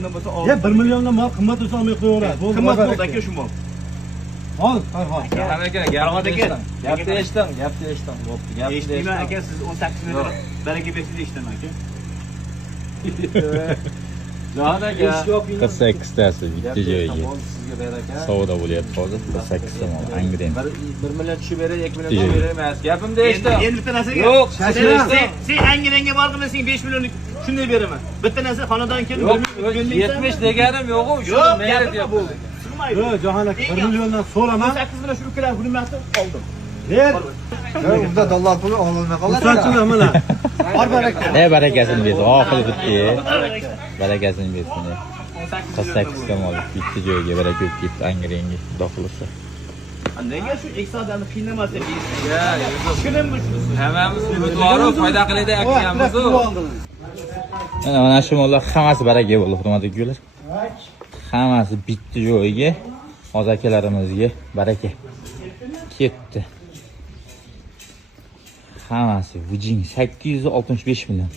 milliondan bo'lsa ol. Ya 1 milliondan mal qimmat bo'lsa olmay qo'yaveradi. Qimmat bo'ldi aka shu mol. Ol, Farhod. Farhod aka, gapni eshiting. Bo'pti, gapni Eshitmayman aka, siz 18 million baraka bersin eshitaman aka. Jahon aka. 48 tasi bitta joyga. Sizga baraka. Savdo bo'lyapti hozir. 48 ta mol Angren. 1 million tushib beray, 2 million tushib beray emas. Gapimni eshiting. Endi bitta narsaga. Yo'q, sen Angrenga bordim, sen 5 millionlik shunday beraman. Bitta narsa xonadon kelib 70 deganim yo'q-ku, shu mayli deyapman. Yo'q, Jahon aka 1 milliondan so'raman. 18 million shu uklar hurmatni oldim. Ber. Unda dollar puli ololmay qoladi. Qursanchimi mana? Bor baraka. Barakasini bersin. Oxiri bitta. Barakasini bersin. 48 ta mol bitta joyga baraka bo'lib ketdi Angrenga do'xlisi. Nega shu iqtisodiyotni qiynamasa deysiz? Shunimi shusi? Hammamiz umidvor, foyda qilaylik akamiz-ku. Mana shu mollar hammasi baraka bo'ldi, hurmatli gular. Hammasi bitta joyga oz akalarimizga baraka ketdi. Hammasi vijing 865 million.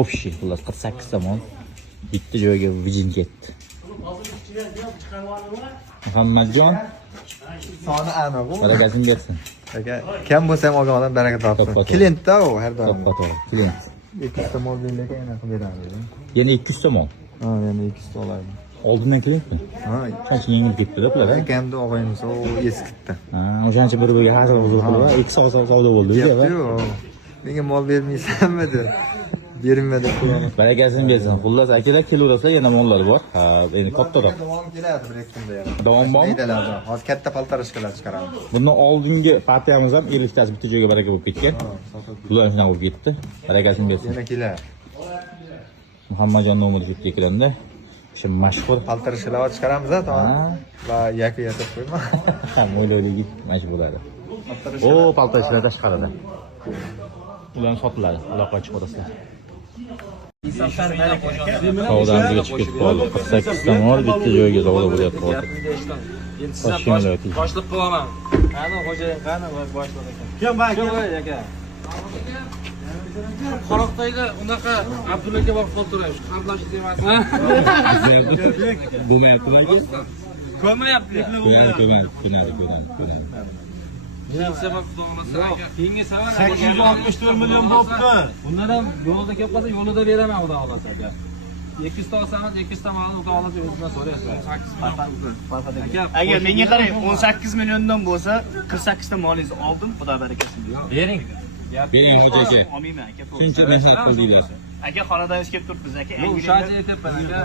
Общий xullas 48 ta mol bitta joyga vijing ketdi. Muhammadjon Soni aniq u. barakasini bersin. Aka, kim bo'lsa ham olgan odam baraka topsin. Klient-da u har doim. To'xtatib, klient. 2 ta mol bergan yana qilib beradi. Yana 200 ta mol. Ha, yana 2 ta oladi. Oldindan klientmi? Ha, Qancha yengil ketdi-da bular. akamni o'g'ayimiz u eskitdi. Ha, o'shancha bir-biriga hozir qilib, 2 soat savdo bo'ldi. Yo'q. Menga mol bermaysanmi deb. Bermadi pulini. Barakasini bersin. Xullas akalar kelaverasizlar, yana mollar bor. Ha, endi kattaroq. Davom keladi bir kunda yana. Davom bormi? Deydilar. Hozir katta paltarishkalar chiqaramiz. Bundan oldingi partiyamiz ham elliktasi bitta joyga baraka bo'lib ketgan. Bular shunday bo'lib ketdi. Barakasini bersin. Yana keladi. Muhammadjon nomini shu ekranda. O'sha mashhur Paltarishkalar chiqaramiz a, va yakka yatib qo'yma. mo'yloligi mashhur bo'ladi. O, paltarishlar tashqarida. Ularni sotiladi. Uloqqa chiqib o'tasizlar. Savdamizga chiqib qoldi. 48 ta mol bitta joyga savdo bo'lyapti hozir. Endi siz boshliq qilaman. Qani xo'jayin, qani boshliq ekan. Kim bak? Aka. Qaroqdagi unaqa Abdullaga borib qoltiraylik. Qablash emasmi? Bo'lmayapti balki. Ko'rmayapti. Ko'radi. Nima sabab xudo aka? Keyingi savol 864 million bo'libdi. Bundan ham yo'lda kelib qolsa, yo'lida beraman xudo xolasa aka. 200 ta olsangiz, 200 ta malni xudo xolasa o'zimdan so'raysiz. Agar menga qarang 18 milliondan bo'lsa 48 ta molingizni oldim, xudo barakasini bersin. Bering. Bering xo'jaka. Olmayman aka. Shuncha mehnat qildinglar. Aka xonadoningizga kelib turibmiz aka. Bu shuncha aytyapman aka.